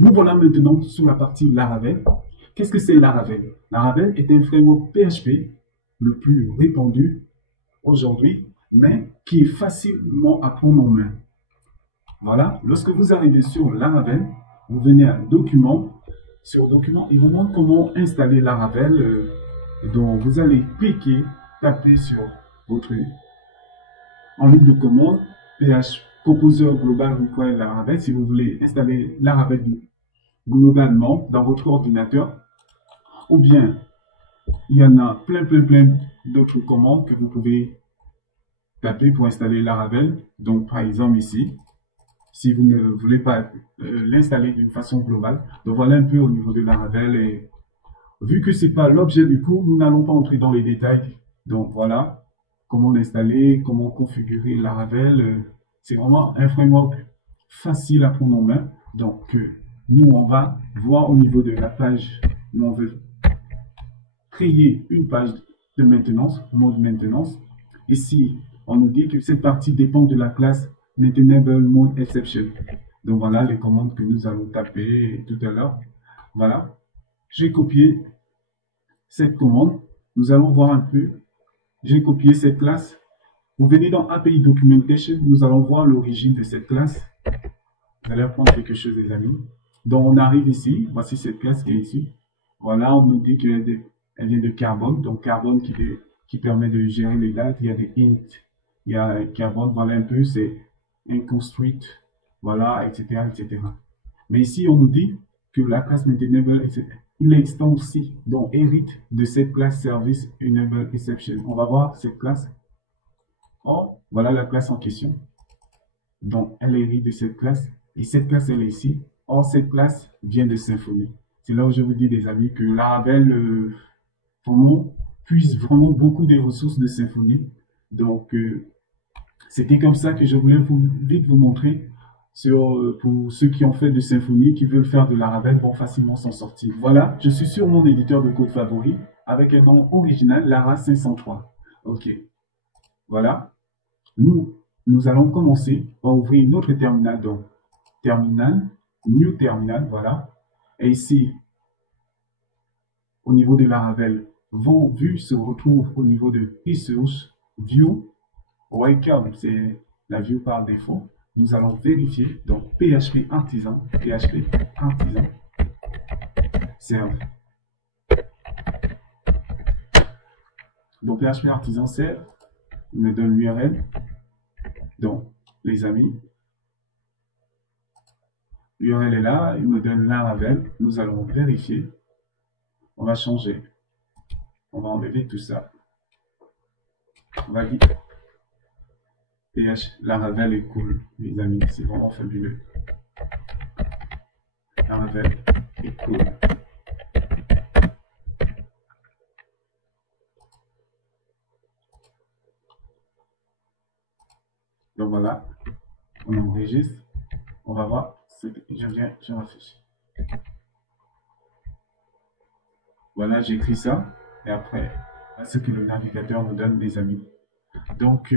Nous voilà maintenant sur la partie Laravel. Qu'est-ce que c'est Laravel? Laravel est un framework PHP le plus répandu aujourd'hui, mais qui est facilement à prendre en main. Voilà, lorsque vous arrivez sur Laravel, vous venez à Document. Sur Document, il vous montre comment installer Laravel. Donc, vous allez cliquer, taper sur votre en ligne de commande PH Composer Global Require Laravel si vous voulez installer Laravel globalement dans votre ordinateur. Ou bien, il y en a plein d'autres commandes que vous pouvez taper pour installer Laravel. Donc, par exemple, ici, si vous ne voulez pas l'installer d'une façon globale. Donc, voilà un peu au niveau de Laravel. Et vu que ce n'est pas l'objet du cours, nous n'allons pas entrer dans les détails. Donc, voilà comment l'installer, comment configurer Laravel. C'est vraiment un framework facile à prendre en main. Donc, nous, on va voir au niveau de la page où on veut créer une page de maintenance, mode maintenance. Ici, on nous dit que cette partie dépend de la classe Maintainable Mode Exception. Donc voilà les commandes que nous allons taper tout à l'heure. Voilà. J'ai copié cette commande. Nous allons voir un peu. J'ai copié cette classe. Vous venez dans API Documentation. Nous allons voir l'origine de cette classe. Vous allez apprendre quelque chose, les amis. Donc on arrive ici. Voici cette classe qui est ici. Voilà, on nous dit qu'elle vient de Carbone. Donc Carbone qui permet de gérer les dates. Il y a des int. Il y a Carbone. Voilà un peu. C'est un construct. Voilà, etc., etc. Mais ici, on nous dit que la classe Maintainable, il est aussi, donc hérite de cette classe Service Enable Exception. On va voir cette classe. Oh, voilà la classe en question. Donc, elle hérite de cette classe. Et cette classe, elle est ici. Or, cette classe vient de Symfony. C'est là où je vous dis, les amis, que Laravel, vraiment, puise vraiment beaucoup des ressources de Symfony. Donc, c'était comme ça que je voulais vite vous montrer. Pour ceux qui ont fait de Symfony, qui veulent faire de Laravel, vont facilement s'en sortir. Voilà, je suis sur mon éditeur de code favori avec un nom original, Lara 503. OK. Voilà. Nous allons commencer par ouvrir notre terminal. Donc, terminal, new terminal, voilà. Et ici, au niveau de Laravel, vos vues se retrouvent au niveau de Resource, View, Welcome, c'est la view par défaut. Nous allons vérifier, donc PHP Artisan, serve. Donc PHP Artisan serve, il me donne l'URL. Donc, les amis, l'URL est là, il me donne Laravel. Nous allons vérifier. On va changer. On va enlever tout ça. On va dire Laravel est cool, les amis, c'est vraiment fabuleux. Laravel est cool. Donc voilà, on enregistre. On va voir ce que je raffiche. Voilà, j'écris ça. Et après, ce que le navigateur nous donne, les amis. Donc,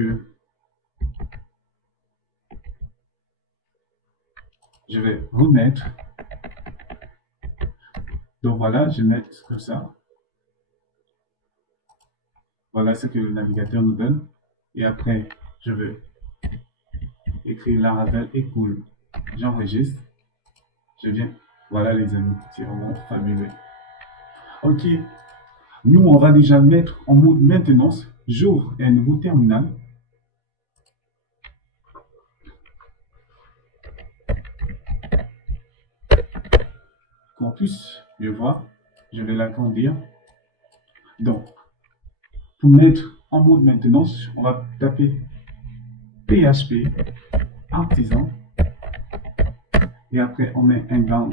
je vais remettre. Donc voilà, je vais mettre comme ça. Voilà ce que le navigateur nous donne. Et après, je vais écrire Laravel est cool. J'enregistre. Je viens. Voilà les amis, c'est vraiment fabuleux. Ok, nous on va déjà mettre en mode maintenance. J'ouvre un nouveau terminal. Qu'on puisse mieux voir, je vais l'agrandir. Donc, pour mettre en mode maintenance, on va taper PHP Artisan. Et après, on met un dans.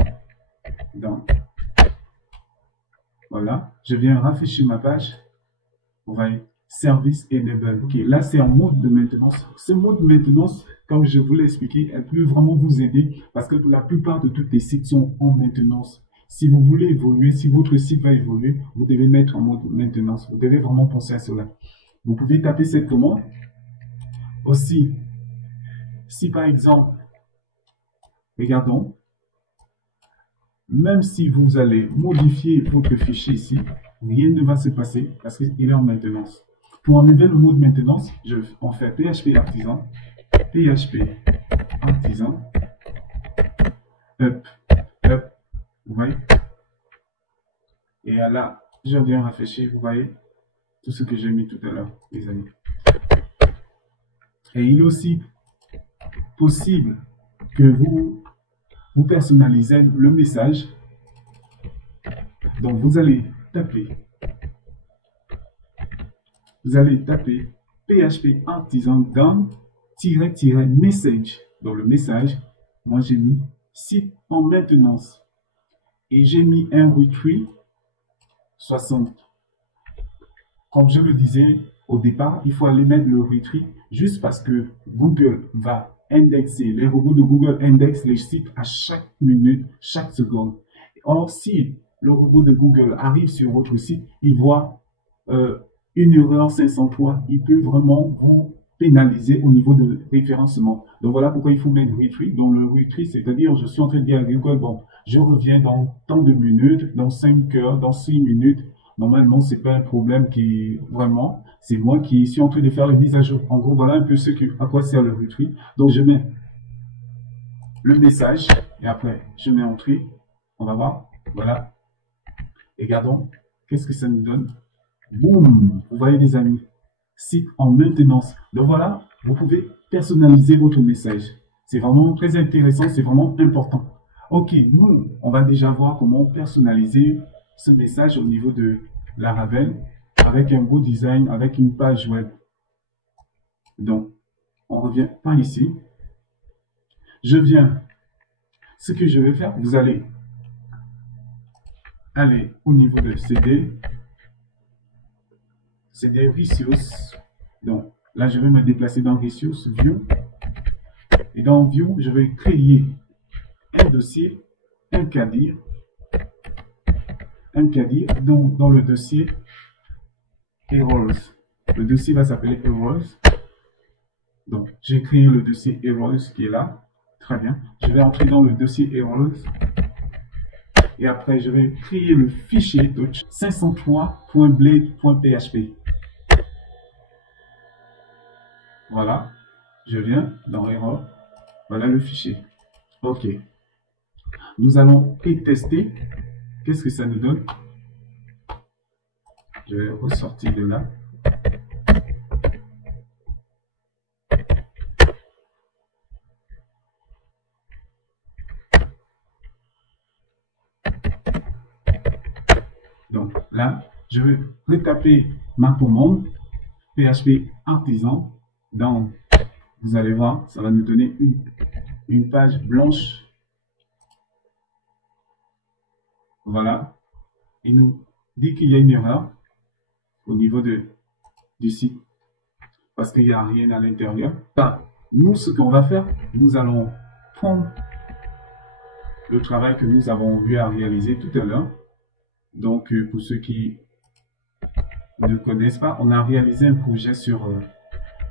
Voilà, je viens rafraîchir ma page. On va être Service Enable. Ok, là c'est en mode de maintenance. Ce mode de maintenance, comme je vous l'ai expliqué, elle peut vraiment vous aider parce que la plupart de tous les sites sont en maintenance. Si vous voulez évoluer, si votre site va évoluer, vous devez mettre en mode maintenance. Vous devez vraiment penser à cela. Vous pouvez taper cette commande. Aussi, si par exemple, regardons, même si vous allez modifier votre fichier ici, rien ne va se passer parce qu'il est en maintenance. Pour enlever le mot de maintenance, on fait PHP artisan, up, up, vous voyez. Et là, je viens rafraîchir, vous voyez, tout ce que j'ai mis tout à l'heure, les amis. Et il est aussi possible que vous personnalisez le message. Donc, vous allez taper PHP artisan dans message. Dans le message, moi j'ai mis site en maintenance et j'ai mis un retweet 60. Comme je le disais au départ, il faut aller mettre le retweet juste parce que Google va indexer, les robots de Google indexent les sites à chaque minute, chaque seconde. Or, si le robot de Google arrive sur votre site, il voit une erreur 503, il peut vraiment vous pénaliser au niveau de référencement. Donc voilà pourquoi il faut mettre retweet. Donc le retweet, c'est-à-dire je suis en train de dire à Google, bon, je reviens dans tant de minutes, dans 5 heures, dans 6 minutes. Normalement, c'est pas un problème qui vraiment, c'est moi qui suis en train de faire les mises à jour. En gros, voilà un peu à quoi sert le retweet. Donc je mets le message et après je mets entrée. On va voir. Voilà. Et regardons, qu'est-ce que ça nous donne? Boum! Vous voyez les amis, site en maintenance. Donc voilà, vous pouvez personnaliser votre message. C'est vraiment très intéressant, c'est vraiment important. Ok, nous, on va déjà voir comment personnaliser ce message au niveau de Laravel avec un beau design, avec une page web. Donc, on revient par ici. Je viens. Ce que je vais faire, vous allez aller au niveau de CD Resources. Donc, là, je vais me déplacer dans Resources, View. Et dans View, je vais créer un dossier, un cadir, dans le dossier Errors. Le dossier va s'appeler Errors. Donc, j'ai créé le dossier Errors qui est là. Très bien. Je vais entrer dans le dossier Errors. Et après, je vais créer le fichier touch 503.blade.php. Voilà. Je viens dans Error. Voilà le fichier. OK. Nous allons tester. Qu'est-ce que ça nous donne? Je vais ressortir de là. Donc là, je vais retaper ma commande PHP artisan dans, vous allez voir, ça va nous donner une page blanche. Voilà. Il nous dit qu'il y a une erreur au niveau du site parce qu'il n'y a rien à l'intérieur. Nous, ce qu'on va faire, nous allons prendre le travail que nous avons eu à réaliser tout à l'heure. Donc, pour ceux qui ne connaissent pas, on a réalisé un projet sur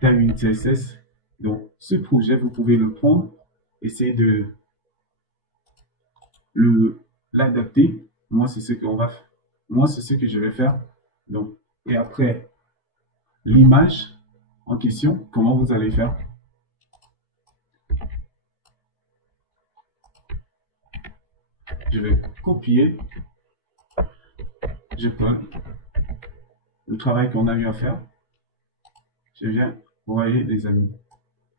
Tailwind CSS. Donc, ce projet, vous pouvez le prendre, essayer de l'adapter. Moi, c'est ce qu'on va faire. Moi, c'est ce que je vais faire. Donc, et après, l'image en question, comment vous allez faire? Je vais copier. Je colle le travail qu'on a eu à faire. Je viens, vous voyez les amis,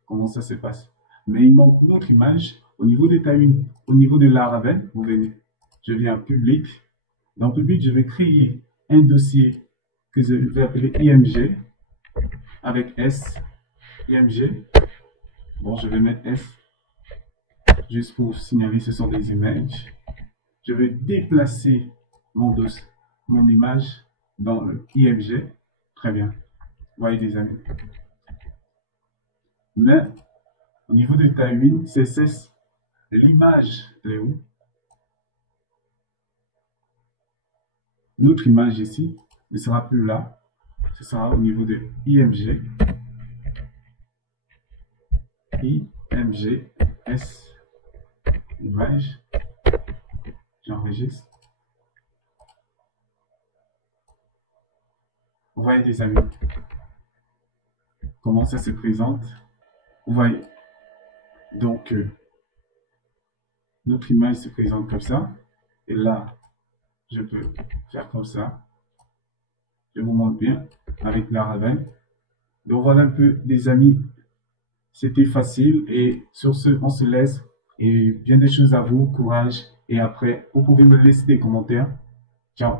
comment ça se passe. Mais il manque notre image au niveau de Tailwind, au niveau de Laravel. Vous venez, je viens public. Dans public, je vais créer un dossier que je vais appeler IMG avec S. IMG. Bon, je vais mettre S juste pour signaler ce sont des images. Je vais déplacer mon dossier, mon image dans le IMG. Très bien. Vous voyez les amis. Mais au niveau de Tailwind CSS, l'image est où? Notre image ici ne sera plus là. Ce sera au niveau de IMG. IMG S image. J'enregistre. Vous voyez les amis, comment ça se présente. Vous voyez, donc notre image se présente comme ça. Et là, je peux faire comme ça. Je vous montre bien avec Laravel. Donc voilà un peu les amis. C'était facile et sur ce, on se laisse et bien des choses à vous, courage. Et après, vous pouvez me laisser des commentaires. Ciao.